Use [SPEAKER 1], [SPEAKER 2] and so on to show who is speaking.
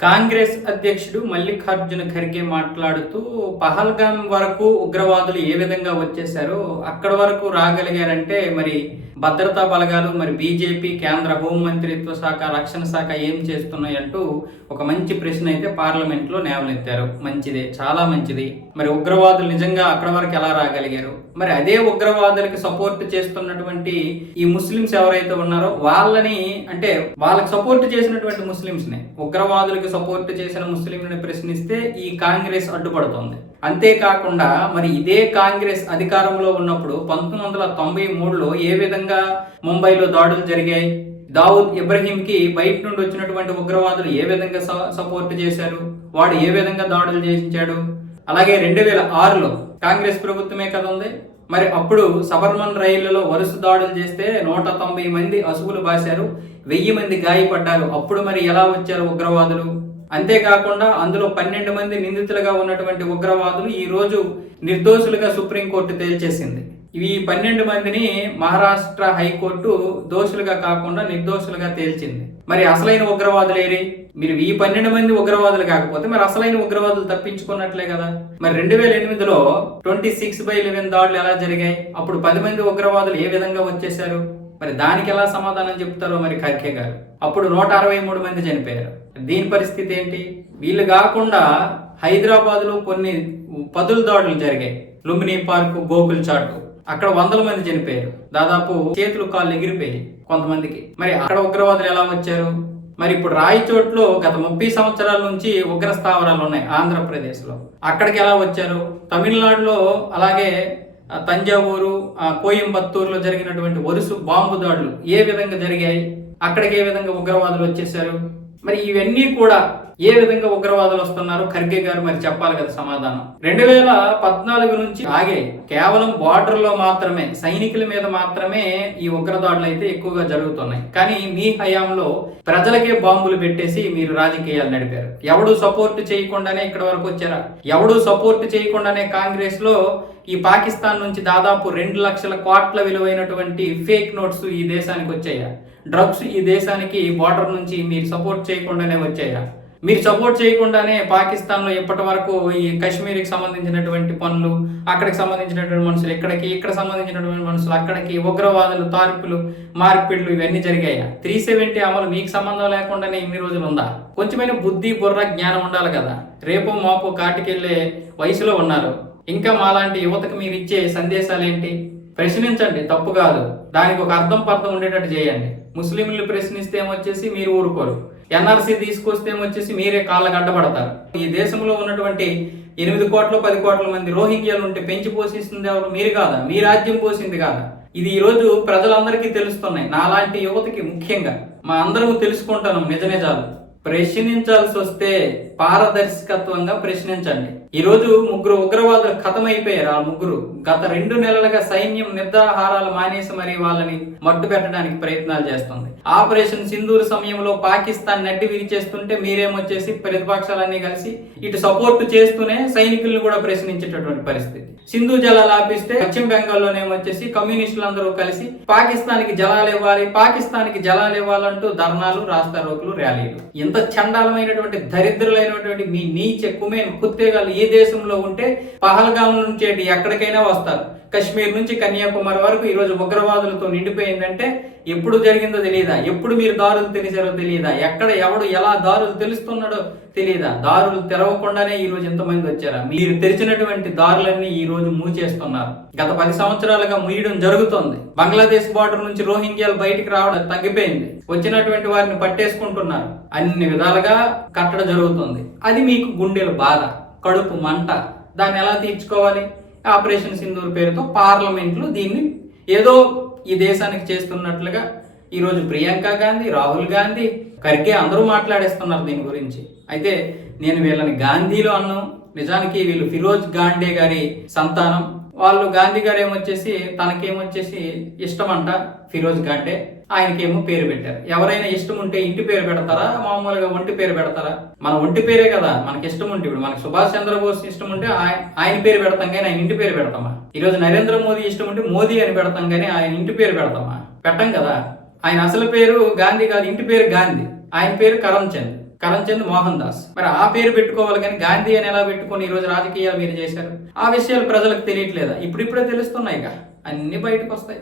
[SPEAKER 1] కాంగ్రెస్ అధ్యక్షుడు మల్లికార్జున ఖర్గే మాట్లాడుతూ పహల్గాం వరకు ఉగ్రవాదులు ఏ విధంగా వచ్చేసారో అక్కడ వరకు రాగలిగారంటే మరి భద్రతా బలగాలు మరి బీజేపీ కేంద్ర హోంమంత్రిత్వ శాఖ రక్షణ శాఖ ఏం చేస్తున్నాయంటూ ఒక మంచి ప్రశ్న అయితే పార్లమెంట్లో నేవలెత్తారు మంచిదే చాలా మంచిది. మరి ఉగ్రవాదులు నిజంగా అక్కడ వరకు ఎలా రాగలిగారు? మరి అదే ఉగ్రవాదులకి సపోర్ట్ చేస్తున్నటువంటి ఈ ముస్లిమ్స్ ఎవరైతే ఉన్నారో వాళ్ళని అంటే వాళ్ళకి సపోర్ట్ చేసినటువంటి ముస్లిమ్స్ని ఉగ్రవాదులకి సపోర్ట్ చేసిన ముస్లింలని ప్రశ్నిస్తే ఈ కాంగ్రెస్ అడ్డుపడుతోంది. అంతేకాకుండా మరి ఇదే కాంగ్రెస్ అధికారంలో ఉన్నప్పుడు పంతొమ్మిది వందల తొంభై మూడులో ఏ విధంగా ముంబైలో దాడులు జరిగాయి. దావుద్ ఇబ్రహీం కి బయట నుండి వచ్చినటువంటి ఉగ్రవాదులు ఏ విధంగా స- సపోర్ట్ చేశారు? వాడు ఏ విధంగా దాడులు చేయించాడు? అలాగే రెండు వేల ఆరులో కాంగ్రెస్ ప్రభుత్వమే కదా ఉంది. మరి అప్పుడు సబర్మన్ రైళ్ళలో వరుస దాడులు చేస్తే నూట తొంభై మంది అసువులు బాశారు. వెయ్యి మంది గాయపడ్డారు. అప్పుడు మరి ఎలా వచ్చారు ఉగ్రవాదులు? అంతేకాకుండా అందులో పన్నెండు మంది నిందితులుగా ఉన్నటువంటి ఉగ్రవాదులు ఈ రోజు నిర్దోషులుగా సుప్రీంకోర్టు తేల్చేసింది. ఈ పన్నెండు మందిని మహారాష్ట్ర హైకోర్టు దోషులుగా కాకుండా నిర్దోషులుగా తేల్చింది. మరి అసలైన ఉగ్రవాదులు ఏరి? మీరు ఈ పన్నెండు మంది ఉగ్రవాదులు కాకపోతే మరి అసలైన ఉగ్రవాదులు తప్పించుకున్నట్లే కదా. మరి రెండు వేల ఎనిమిదిలో ట్వంటీ సిక్స్ బై లెవెన్ దాడులు ఎలా జరిగాయి? అప్పుడు పది మంది ఉగ్రవాదులు ఏ విధంగా వచ్చేసారు మరి దానికి ఎలా సమాధానం చెప్తారో మరి ఖర్గే గారు. అప్పుడు నూట అరవై మూడు మంది చనిపోయారు. దీని పరిస్థితి ఏంటి? వీళ్ళు కాకుండా హైదరాబాద్లో కొన్ని పదుల దాడులు జరిగాయి. లుంబిని పార్క్ గోకుల్ చాటు. అక్కడ వందల మంది చనిపోయారు. దాదాపు చేతులు కాళ్ళు ఎగిరిపోయాయి కొంతమందికి. మరి అక్కడ ఉగ్రవాదులు ఎలా వచ్చారు? మరి ఇప్పుడు రాయచోట్లో గత ముప్పై సంవత్సరాల నుంచి ఉగ్ర స్థావరాలు ఉన్నాయి ఆంధ్రప్రదేశ్లో. అక్కడికి ఎలా వచ్చారు? తమిళనాడులో అలాగే తంజావూరు కోయంబత్తూరులో జరిగినటువంటి వరుస బాంబు దాడులు ఏ విధంగా జరిగాయి? అక్కడికి ఏ విధంగా ఉగ్రవాదులు వచ్చేసారు మరి ఇవన్నీ కూడా ఏ విధంగా ఉగ్రవాదులు వస్తున్నారో ఖర్గే గారు మరి చెప్పాలి కదా సమాధానం. రెండు వేల పద్నాలుగు నుంచి ఆగే కేవలం బార్డర్లో మాత్రమే సైనికుల మీద మాత్రమే ఈ ఉగ్రదాడులు అయితే ఎక్కువగా జరుగుతున్నాయి. కానీ మీ హయాంలో ప్రజలకే బాంబులు పెట్టేసి మీరు రాజకీయాలు నడిపారు. ఎవడు సపోర్ట్ చేయకుండానే ఇక్కడ వరకు వచ్చారా? ఎవడు సపోర్ట్ చేయకుండానే కాంగ్రెస్లో ఈ పాకిస్తాన్ నుంచి దాదాపు రెండు లక్షల కోట్ల విలువైనటువంటి ఫేక్ నోట్స్ ఈ దేశానికి వచ్చాయా? డ్రగ్స్ ఈ దేశానికి బార్డర్ నుంచి మీరు సపోర్ట్ చేయకుండానే వచ్చాయా? మీరు సపోర్ట్ చేయకుండానే పాకిస్తాన్లో ఇప్పటి వరకు ఈ కశ్మీర్కి సంబంధించినటువంటి పనులు అక్కడికి సంబంధించినటువంటి మనుషులు ఇక్కడికి ఇక్కడ సంబంధించినటువంటి మనుషులు అక్కడికి ఉగ్రవాదులు తార్పులు మార్పిడులు ఇవన్నీ జరిగాయా? త్రీ సెవెంటీ అమలు మీకు సంబంధం లేకుండానే ఇన్ని రోజులు ఉందా? కొంచెమైన బుద్ధి బుర్ర జ్ఞానం ఉండాలి కదా. రేపు మాపు కాటికెళ్ళే వయసులో ఉన్నారు. ఇంకా మాలాంటి యువతకు మీరు ఇచ్చే సందేశాలు ఏంటి ప్రశ్నించండి తప్పు కాదు. దానికి ఒక అర్థం పర్థం ఉండేటట్టు చేయండి. ముస్లింలు ప్రశ్నిస్తే ఏమొచ్చేసి మీరు ఊరుకోరు. ఎన్ఆర్సీ తీసుకొస్తే ఏమొచ్చేసి మీరే కాళ్ళ గడ్డపడతారు ఈ దేశంలో ఉన్నటువంటి ఎనిమిది కోట్ల పది కోట్ల మంది రోహింగ్యాలు ఉంటే పెంచి పోషిస్తుంది ఎవరు? మీరు కాదా? మీ రాజ్యం పోసింది కాదా? ఇది ఈ రోజు ప్రజలందరికీ తెలుస్తున్నాయి. నాలాంటి యువతకి ముఖ్యంగా మా అందరం తెలుసుకుంటాను నిజ నిజాలు ప్రశ్నించాల్సి వస్తే పారదర్శకత్వంగా ప్రశ్నించండి. ఈ రోజు ముగ్గురు ఉగ్రవాదులు ఖతమైపోయారు ఆ ముగ్గురు. గత రెండు నెలలుగా సైన్యం నిద్రాహారాలు మానేసి మరి వాళ్ళని మట్టు పెట్టడానికి ప్రయత్నాలు చేస్తుంది. ఆపరేషన్ సింధూర్ సమయంలో పాకిస్తాన్ నడ్డి విరిచేస్తుంటే మీరేమొచ్చేసి ప్రతిపక్షాలన్నీ కలిసి ఇటు సపోర్ట్ చేస్తూనే సైనికులను కూడా ప్రశ్నించేటటువంటి పరిస్థితి. సింధు జలాలు ఆపిస్తే పశ్చిమ బెంగాల్లోనేమొచ్చేసి కమ్యూనిస్టులందరూ కలిసి పాకిస్తాన్కి జలాలు ఇవ్వాలి పాకిస్తాన్కి జలాలు ఇవ్వాలంటూ ధర్నాలు రాస్తారోకులు ర్యాలీలు. ఎంత చండాలమైనటువంటి దరిద్రులైనటువంటి మీ నీచ కుమేన్ కుత్తేగాలు ఈ దేశంలో ఉంటే పహల్గాం నుంచి ఎక్కడికైనా వస్తారు. కశ్మీర్ నుంచి కన్యాకుమారి వరకు ఈ రోజు ఉగ్రవాదులతో నిండిపోయిందంటే ఎప్పుడు జరిగిందో తెలియదా ఎప్పుడు మీరు దారులు తెలిసారో తెలియదా ఎక్కడ ఎవడు ఎలా దారులు తెలుస్తున్నాడో తెలియదా దారులు తెరవకుండానే ఈ రోజు ఎంతమంది వచ్చారా? మీరు తెరిచినటువంటి దారులన్నీ ఈ రోజు మూచేస్తున్నారు గత పది సంవత్సరాలుగా ముయ్యడం జరుగుతోంది. బంగ్లాదేశ్ బార్డర్ నుంచి రోహింగ్యాలు బయటికి రావడం తగ్గిపోయింది. వచ్చినటువంటి వారిని పట్టేసుకుంటున్నారు. అన్ని విధాలుగా కట్టడం జరుగుతుంది. అది మీకు గుండెలు బాధ. కడుపు మంట. దాన్ని ఎలా తీర్చుకోవాలి? ఆపరేషన్ సింధూర్ పేరుతో పార్లమెంట్లు దీన్ని ఏదో ఈ దేశానికి చేస్తున్నట్లుగా ఈరోజు ప్రియాంక గాంధీ రాహుల్ గాంధీ ఖర్గే అందరూ మాట్లాడేస్తున్నారు దీని గురించి. అయితే నేను వీళ్ళని గాంధీలో అన్ను. నిజానికి వీళ్ళు ఫిరోజ్ గాంధీ గారి సంతానం. వాళ్ళు గాంధీ గారు ఏమొచ్చేసి తనకేమొచ్చేసి ఇష్టమంట ఫిరోజ్ గాండే ఆయనకేమో పేరు పెట్టారు. ఎవరైనా ఇష్టం ఉంటే ఇంటి పేరు పెడతారా? మామూలుగా ఒంటి పేరు పెడతారా? మన ఒంటి పేరే కదా. మనకి ఇష్టం ఉంటే ఇప్పుడు మనకి సుభాష్ చంద్రబోస్ ఇష్టం ఉంటే ఆయన పేరు పెడతాం కానీ ఆయన ఇంటి పేరు పెడతామా? ఈరోజు నరేంద్ర మోదీ ఇష్టం ఉంటే మోదీ అని పెడతాం కానీ ఆయన ఇంటి పేరు పెడతామా? పెట్టం కదా. ఆయన అసలు పేరు గాంధీ కాదు ఇంటి పేరు గాంధీ. ఆయన పేరు కరమ్చంద్ కరంచంద్ మోహన్ దాస్. మరి ఆ పేరు పెట్టుకోవాలి కానీ గాంధీ అని ఎలా పెట్టుకొని ఈరోజు రాజకీయాలు మీరు చేశారు? ఆ విషయాలు ప్రజలకు తెలియట్లేదా? ఇప్పుడిప్పుడే తెలుస్తున్నాయిగా. అన్ని బయటకు వస్తాయి.